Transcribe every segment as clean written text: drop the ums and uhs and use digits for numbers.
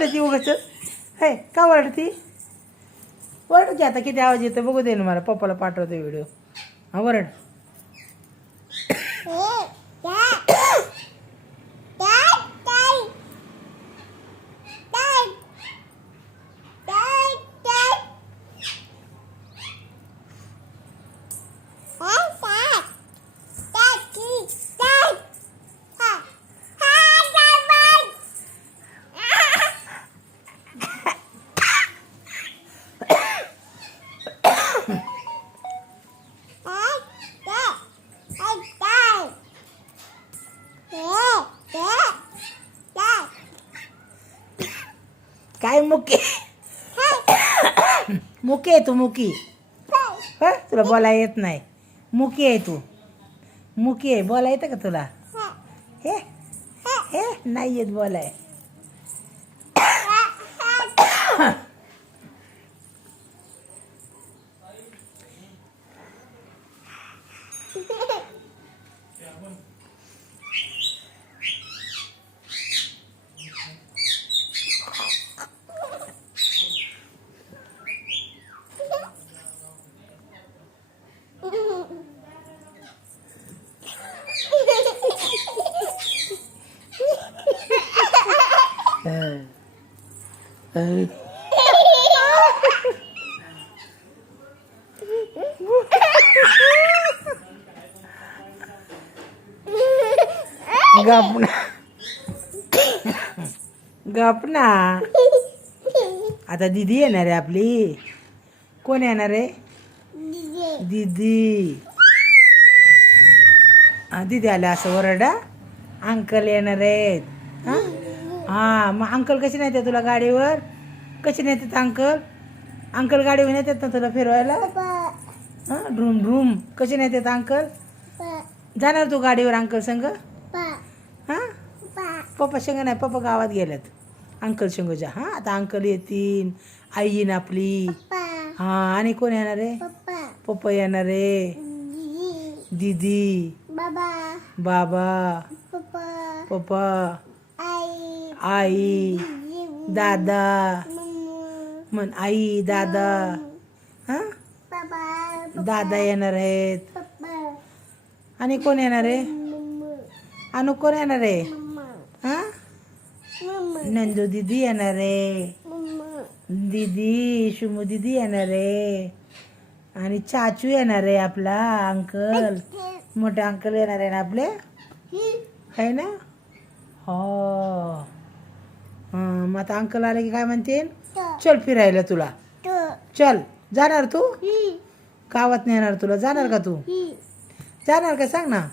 ओरडती उगाच? हे का ओरडती? ओरड की आता किती आवाज येतो बघू दे ना मला. पप्पाला पाठवते व्हिडिओ. हा ओरड. काय मुकी? मुकी आहे तू मुकी. हा तुला बोलायला येत नाही. मुकी आहे तू. मुकी आहे. बोला येतं का तुला? हे हे नाही येत बोलाय. गप ना. गप ना. आता दीदी येणार आहे आपली. कोण येणार आहे? दीदी. दीदी आल्या असं ओरडा. अंकल येणार आहेत. हां मग अंकल कशी नेतात तुला गाडीवर? कशी नेतात अंकल? अंकल गाडीवर नेतात ना तुला फिरवायला? हां ड्रूम ड्रूम. कशी नेतात अंकल? जाणार तू गाडीवर अंकल संग? हां पप्पा संग नाही. पप्पा गावात गेल्यात. अंकल संग जा. हां आता अंकल येतील. आई येईन आपली. हां आणि कोण येणार आहे? पप्पा येणार आहे. दीदी. बाबा. पप्पा. आई. दादा. म्हण आई दादा. हां दादा येणार आहेत. आणि कोण येणार आहे? अनु कोण येणार आहे? हां नंदू दीदी येणार आहे. दीदी शुमू दीदी येणार आहे. आणि चाचू येणार आहे आपला अंकल. मोठे अंकल येणार आहे ना आपले. आहे ना? हो हां मग आता अंकल आले की काय म्हणतील? चल फिरायला तुला. चल जाणार तू? गावात नेणार तुला. जाणार का तू? जाणार का सांग ना.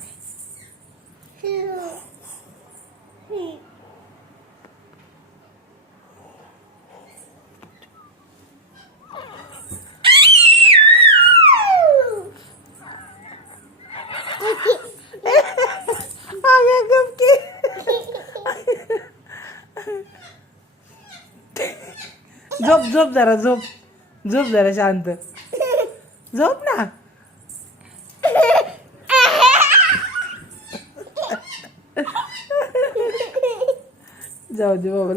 झोप झोप जरा. झोप झोप जरा शांत. झोप ना. जाऊ दे बाबा.